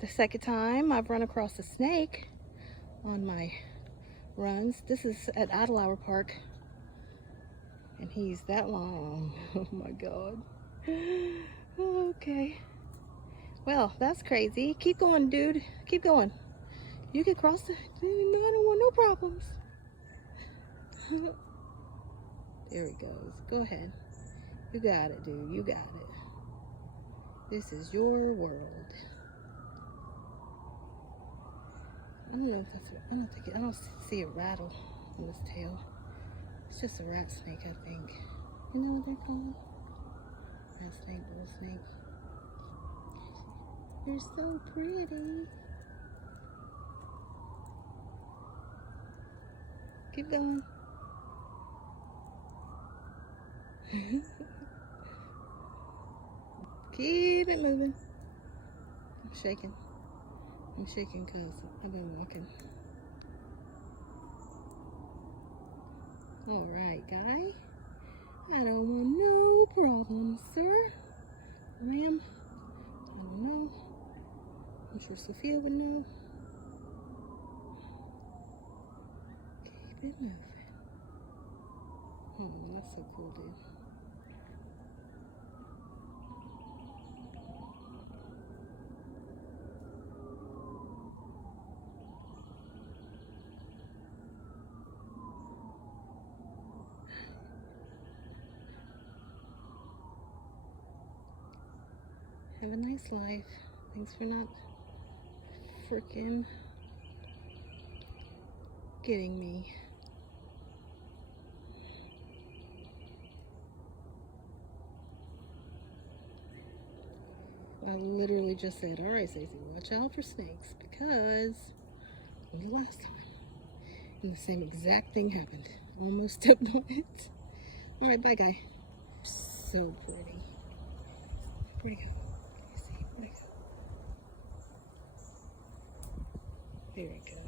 the second time I've run across a snake on my runs. This is at Idlehour Park, and he's that long. Oh my God. Okay. Well, that's crazy. Keep going, dude. Keep going. You can cross the... No, I don't want no problems. There he goes. Go ahead. You got it, dude. You got it. This is your world. I don't know if that's... I don't see a rattle on his tail. It's just a rat snake, I think. You know what they're called? Rat snake, bull snake. They're so pretty. Keep going. Keep it moving. I'm shaking. I'm shaking because I've been walking. All right, guy. I don't want no problems, sir. Ma'am, I don't know. I'm sure Sophia would know. Keep it moving. Oh, that's so cool, dude. Have a nice life. Thanks for not freaking getting me. I literally just said, all right, Stacey, watch out for snakes, because the last time, and the same exact thing happened. Almost stepped on it. All right, bye, guy. So pretty. Where'd he go? Let me see. Where'd he go? There we go.